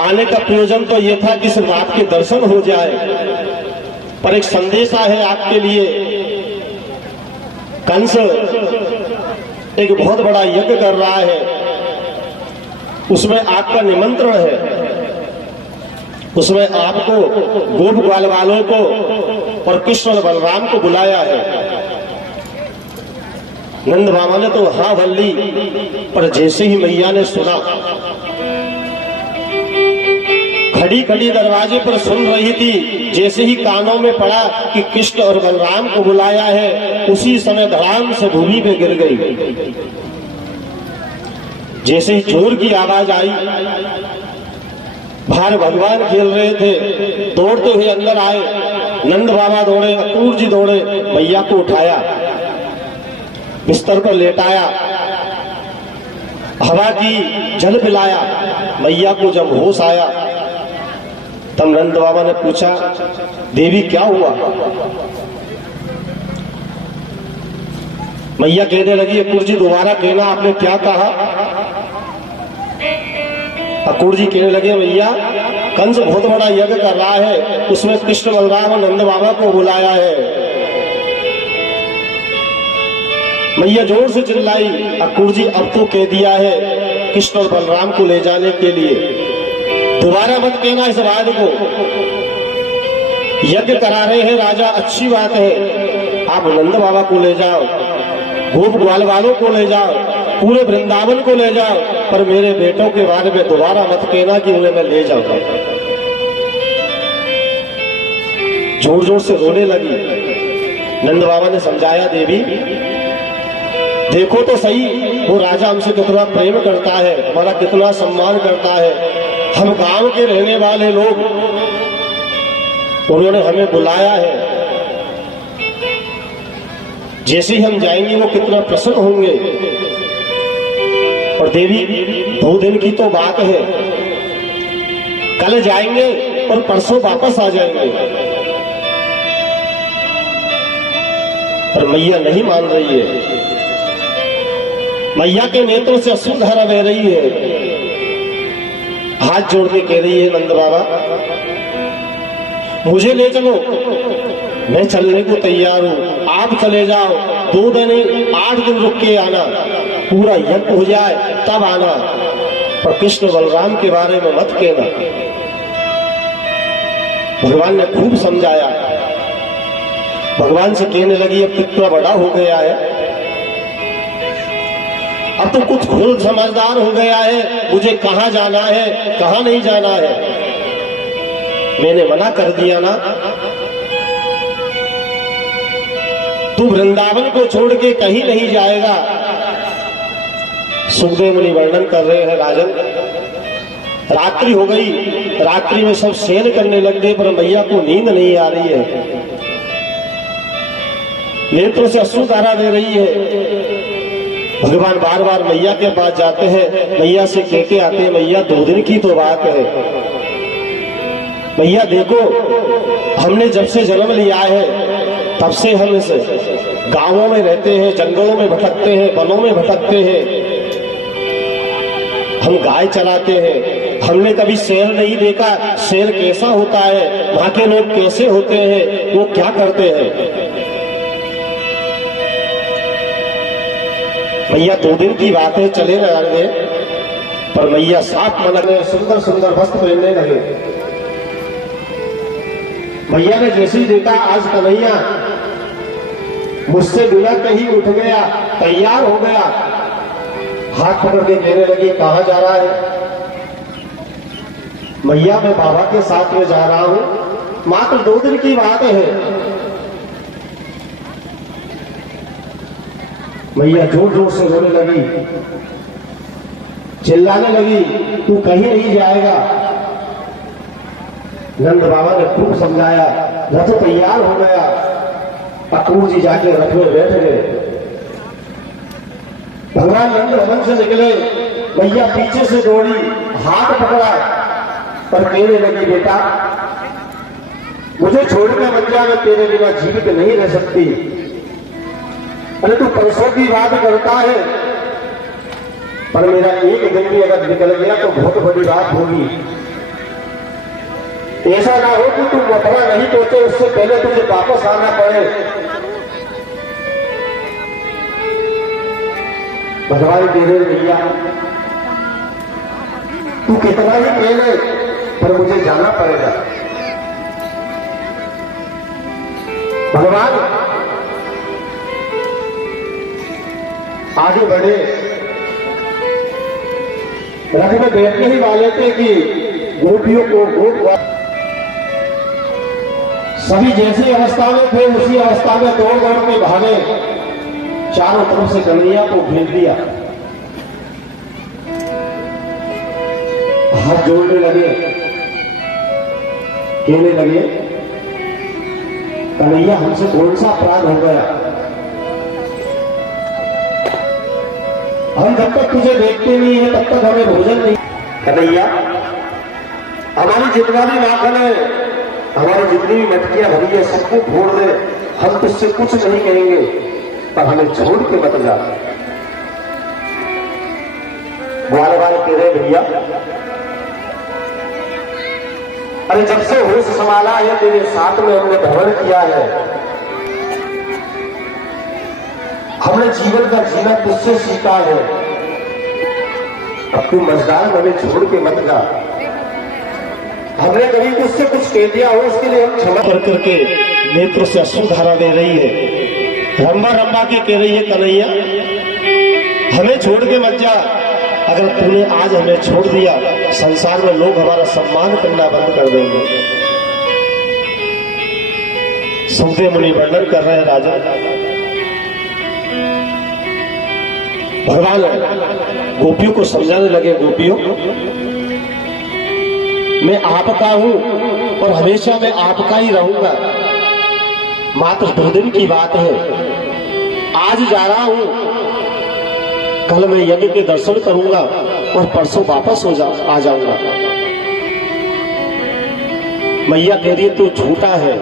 आने का प्रयोजन तो ये था कि सिर्फ आपके दर्शन हो जाए, पर एक संदेशा है आपके लिए। कंस एक बहुत बड़ा यज्ञ कर रहा है, उसमें आपका निमंत्रण है। उसमें आपको गोप ग्वाल वालों को और कृष्ण और बलराम को बुलाया है। नंद बाबा ने तो हाँ वल्ली, पर जैसे ही मैया ने सुना, खड़ी खड़ी दरवाजे पर सुन रही थी, जैसे ही कानों में पड़ा कि कृष्ण और बलराम को बुलाया है, उसी समय धड़ाम से भूमि पे गिर गई। जैसे ही जोर की आवाज आई, बाहर भगवान खेल रहे थे, दौड़ते हुए अंदर आए। नंद बाबा दौड़े, अक्रूर जी दौड़े, मैया को उठाया, बिस्तर पर लेटाया, हवा की जल पिलाया। मैया को जब होश आया, तब नंद बाबा ने पूछा, देवी क्या हुआ? मैया कहने लगी, अक्रूर जी दोबारा कहना, आपने क्या कहा? अक्रूर जी कहने लगे, मैया कंस बहुत बड़ा यज्ञ कर रहा है, उसमें कृष्ण बलराम और नंद बाबा को बुलाया है। मैया जोर से चिल्लाई, अक्रूर जी अब तो कह दिया है कृष्ण और बलराम को ले जाने के लिए, दोबारा मत कहना इस बात को। यज्ञ करा रहे हैं राजा, अच्छी बात है, आप नंद बाबा को ले जाओ, गोप ग्वाल वालों को ले जाओ, पूरे वृंदावन को ले जाओ, पर मेरे बेटों के बारे में दोबारा मत कहना कि उन्हें मैं ले जाऊंगा। जोर जोर से रोने लगी। नंद बाबा ने समझाया, देवी देखो तो सही, वो राजा हमसे कितना प्रेम करता है, हमारा कितना सम्मान करता है, हम गांव के रहने वाले लोग, उन्होंने हमें बुलाया है, जैसे ही हम जाएंगे वो कितना प्रसन्न होंगे। और देवी 2 दिन की तो बात है, कल जाएंगे और परसों वापस आ जाएंगे। पर मैया नहीं मान रही है। मैया के नेत्रों से अश्रुधारा बह रही है। हाथ जोड़ के कह रही है, नंद बाबा मुझे ले चलो, मैं चलने को तैयार हूं, आप चले जाओ, 2 दिन 8 दिन रुक के आना, पूरा यज्ञ हो जाए तब आना, पर कृष्ण बलराम के बारे में मत कहना। भगवान ने खूब समझाया। भगवान से कहने लगी, अब कितना बड़ा हो गया है, अब तो कुछ खुद समझदार हो गया है, मुझे कहां जाना है कहां नहीं जाना है। मैंने मना कर दिया ना, तू वृंदावन को छोड़ के कहीं नहीं जाएगा। सुखदेव मुनि वर्णन कर रहे हैं, राजन रात्रि हो गई, रात्रि में सब शयन करने लग गए, पर मैया को नींद नहीं आ रही है, नेत्रों से अश्रुधारा दे रही है। भगवान बार बार मैया के पास जाते हैं, मैया से कह के आते हैं, मैया 2 दिन की तो बात है, मैया देखो हमने जब से जन्म लिया है तब से हम इस गांवों में रहते हैं, जंगलों में भटकते हैं, वनों में भटकते हैं, हम गाय चराते हैं, हमने कभी शेर नहीं देखा, शेर कैसा होता है, वहां के लोग कैसे होते हैं, वो क्या करते हैं। मैया 2 दिन की बात है, चले रहेंगे, पर मैया साफ मन में सुंदर सुंदर वस्त्र पहनने लगे। मैया ने जैसे ही देखा आज कन्हैया मुझसे बिना कहीं उठ गया, तैयार हो गया, हाथ पकड़ के कहने लगी, कहां जा रहा है? मैया मैं बाबा के साथ में जा रहा हूं, मात्र 2 दिन की बात है। मैया जोर जोर से रोने लगी, चिल्लाने लगी, तू कहीं नहीं जाएगा। नंद बाबा ने खूब समझाया, रथ तैयार हो गया, अक्रूर जी जाके रथ में बैठ गए। भगवान नंद भवन से निकले, मैया पीछे से दौड़ी, हाथ पकड़ा, पर कहने लगी, बेटा मुझे छोड़कर मत जा, मैं तेरे बिना जीवित नहीं रह सकती। अरे तू परसों की बात करता है, पर मेरा एक दिन भी अगर निकल गया तो बहुत बड़ी बात होगी। ऐसा ना हो कि तू मथुरा नहीं पहुंचे उससे पहले तुझे वापस आना पड़े। भगवान कह रहे भैया तू कितना ही कह ले पर मुझे जाना पड़ेगा। भगवान आगे बढ़े, रथ में बैठने ही वाले थे कि गोपियों को गोप सभी जैसी अवस्था में थे उसी अवस्था में दौड़ दौड़ के भागे, चारों तरफ से कन्हैया को घेर दिया, हाथ जोड़ने लगे, कहने लगे कन्हैया हमसे कौन सा अपराध हो गया, हम जब तक तुझे देखते नहीं है तब तक हमें भोजन नहीं। कन्हैया हमारी जितना भी माखन है, हमारी जितनी भी मटकियां भरी है सबको फोड़ दे, हम तुझसे कुछ नहीं कहेंगे पर हमें छोड़ के मत जा। ग्वाल बाल कह रहे भैया अरे जब से होश संभाला है तेरे साथ में हमने भ्रमण किया है, हमने जीवन का जीना तुझसे सीखा है, अब तू मजदार हमें छोड़ के मत जा। हमने कभी तुझसे कुछ कह दिया हो उसके लिए हम क्षमा कर करके नेत्र से अश्रु धारा दे रही है, रंबा रंबा के कह रही है कन्हैया हमें छोड़ के मत जा, अगर तूने आज हमें छोड़ दिया संसार में लोग हमारा सम्मान करना बंद कर देंगे। सुखदेव मुनि वर्णन कर रहे हैं राजा, भगवान गोपियों को समझाने लगे, गोपियों मैं आपका हूं और हमेशा मैं आपका ही रहूंगा, मात्र 2 दिन की बात है, आज जा रहा हूं, कल मैं यज्ञ के दर्शन करूंगा और परसों वापस आ जाऊंगा। मैया कह रही है तू झूठा है,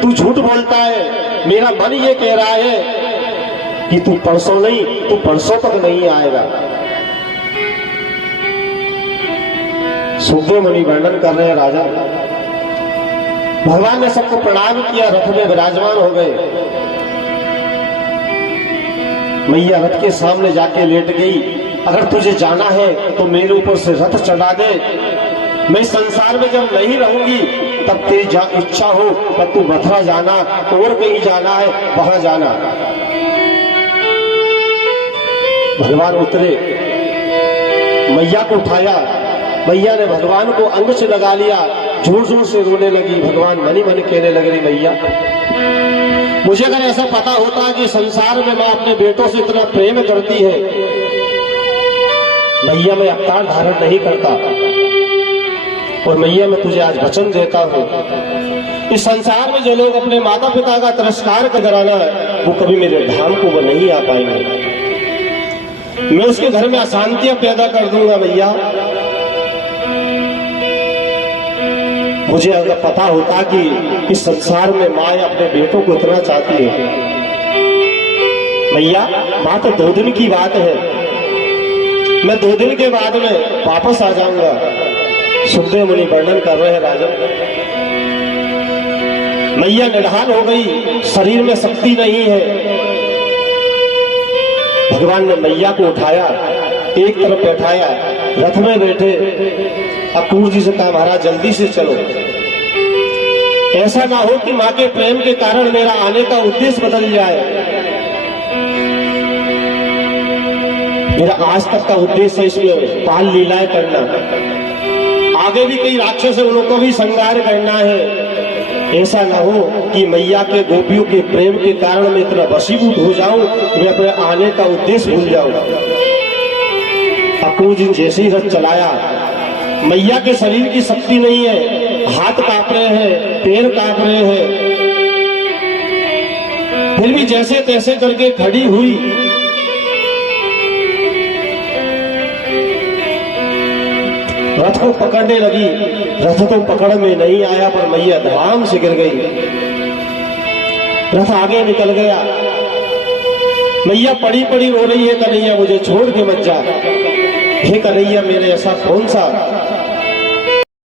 तू झूठ बोलता है, मेरा मन ये कह रहा है कि तू परसों नहीं, तू परसों तक नहीं आएगा। सुखदेव मुनि वर्णन कर रहे हैं राजा, भगवान ने सबको प्रणाम किया, रथ में विराजमान हो गए, मैया रथ के सामने जाके लेट गई, अगर तुझे जाना है तो मेरे ऊपर से रथ चढ़ा दे, मैं संसार में जब नहीं रहूंगी तब तेरी इच्छा हो तब तू मथुरा जाना, और कहीं जाना है वहां जाना। भगवान उतरे, मैया को उठाया, मैया ने भगवान को अंग से लगा लिया, जोर जोर से रोने लगी। भगवान मनी मन कहने लग रही मैया मुझे अगर ऐसा पता होता कि संसार में मैं अपने बेटों से इतना प्रेम करती है, मैया मैं अवतार धारण नहीं करता, और मैया मैं तुझे आज वचन देता हूं इस संसार में जो लोग अपने माता पिता का तिरस्कार कर कराना है वो कभी मेरे धाम को वो नहीं आ पाएंगे, मैं उसके घर में अशांतियां पैदा कर दूंगा। मैया मुझे अगर पता होता कि इस संसार में माँ अपने बेटों को इतना चाहती है, मैया माँ तो 2 दिन की बात है, मैं 2 दिन के बाद में वापस आ जाऊंगा। सुखदेव मुनि वर्णन कर रहे हैं राजा, मैया निढाल हो गई, शरीर में शक्ति नहीं है, भगवान ने मैया को उठाया, एक तरफ बैठाया, रथ में बैठे, अक्रूर जी से कहा महाराज जल्दी से चलो, ऐसा ना हो कि माँ के प्रेम के कारण मेरा आने का उद्देश्य बदल जाए, मेरा आज तक का उद्देश्य है इसमें बाल लीलाएं करना, आगे भी कई राक्षस उन लोगों को भी संहार करना है, ऐसा ना हो कि मैया के गोपियों के प्रेम के कारण मैं इतना वशीभूत हो जाऊं मैं अपने आने का उद्देश्य भूल जाऊं। अक्रूर जी जैसे ही रथ चलाया, मैया के शरीर की शक्ति नहीं है, हाथ कांप रहे हैं, पैर कांप रहे हैं, फिर भी जैसे तैसे करके खड़ी हुई, रथ को पकड़ने लगी, रथ तो पकड़ में नहीं आया पर मैया धड़ाम से गिर गई, रथ आगे निकल गया, मैया पड़ी पड़ी रो रही है कन्हैया मुझे छोड़ के मत जा, हे कन्हैया मेरे ऐसा कौन सा